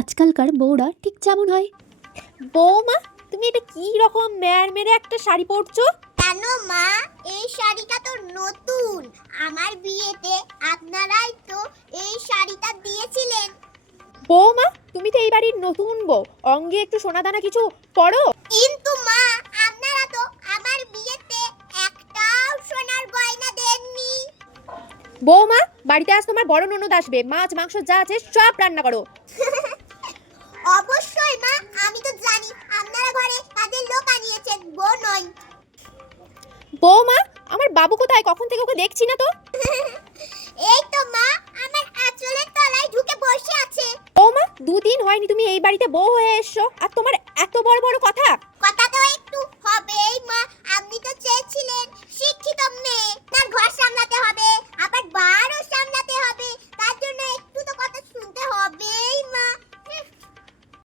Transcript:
আজকালকার বউরা ঠিক যেমন হয়। বৌমা, তুমি এটা কি রকম মেয়ার মেরে একটা শাড়ি পরছো? কেন মা, এই শাড়িটা তো নতুন। আমার বিয়েতে আপনারাই তো এই শাড়িটা দিয়েছিলেন। বৌমা, তুমি তো এই বাড়ির নতুন বউ, অঙ্গে একটু সোনাদানা কিছু পরো। কিন্তু মা, আপনারা তো আমার বিয়েতে একটাও সোনার গয়না দেননি। বৌমা, বাড়িতে আজ তোমার বড় ননদ আসবে, মাছ মাংস যা আছে সব রান্না করো। অবশ্যই মা, আমি তো জানি আপনারা ঘরে কাজের লোক আনিয়েছেন, বউ নয়। বৌমা, আমার বাবু কোথায়? কখন থেকে ওকে দেখছি না তো। এই তো মা, আমার আঁচলের তলায় ঢুকে বসে আছে। বৌমা, দুদিন হয়নি তুমি এই বাড়িতে বউ হয়ে এসছো, আর তোমার এত বড় বড় কথা। কথা তো একটু হবেই মা, আপনি তো চেয়েছিলেন শিক্ষিত মেয়ে, তার ঘর সামলাতে হবে,